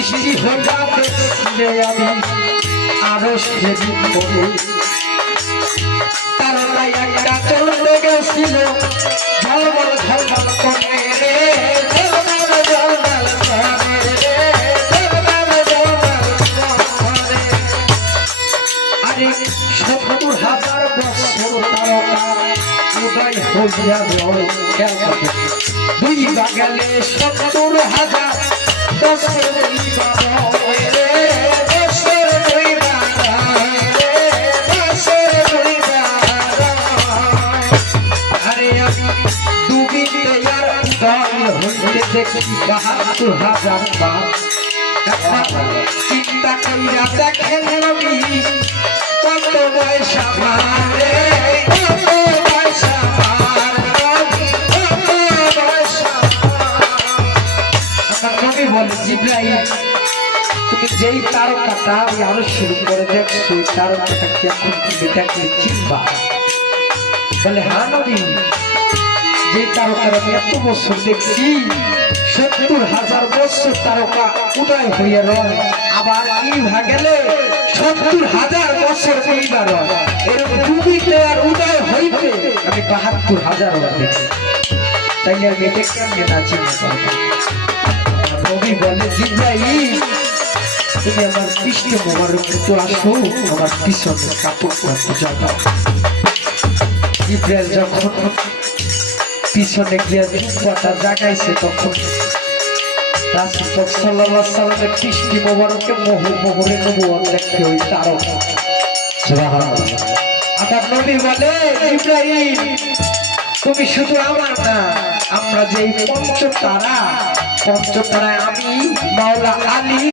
বৃষ্টি হইয়া দেখছিলে আমি আরো সেদিন পরে তারা একটা চলতে গেছিল ঝলমল ঝলমল করে রে ঝলমল ঝলমল করে রে ঝলমল ঝলমল করে। আরে ৭০,০০০ বছর তারকা উদয় হইয়া দুই বাগালে ৭০,০০০ বছর দেখি ৭২,০০০ বার চিন্তা কইরা দেখেন নবী কত বয়স আমার রে কত বয়স আমার নবী বলে জিবরাইল তুমি যেই তারকাটা আমি আরো শুরু করে দেখছো ওই তারকাটা কি এখন তুমি দেখলে চিনবা? বলে হ্যাঁ নবী যে তারকার আমি এত বছর দেখছি ৭০,০০০ বছর তারকা উদয় হইয়া রয় আবার ইভা গেলে ৭০,০০০ বছর হইবার এরকম ডুবিতে আর উদয় হইতে আমি ৭২,০০০ বার দেখছি। তাইলে আমি এটা কেমনে না চিনতে পারবো? নবী বলে জিবরাইল তুমি আমার পৃষ্ঠে মোবারক তো আসো আমার পিছনে কাপড়টা জাগাও। জিবরাইল যখন পিছনে গিয়ে জুব্বাটা জাগাইছে তখন রাসূল সাল্লাল্লাহু আলাইহি সাল্লামের পৃষ্ঠে মোবারকে মোহরে নবুয়ত দেখতে ওই তারকা। সুবহানাল্লাহ। আবার নবী বলে জিবরাইল তুমি শুধু আমার না আমরা যে পঞ্চতারায় আমি মাওলা আলী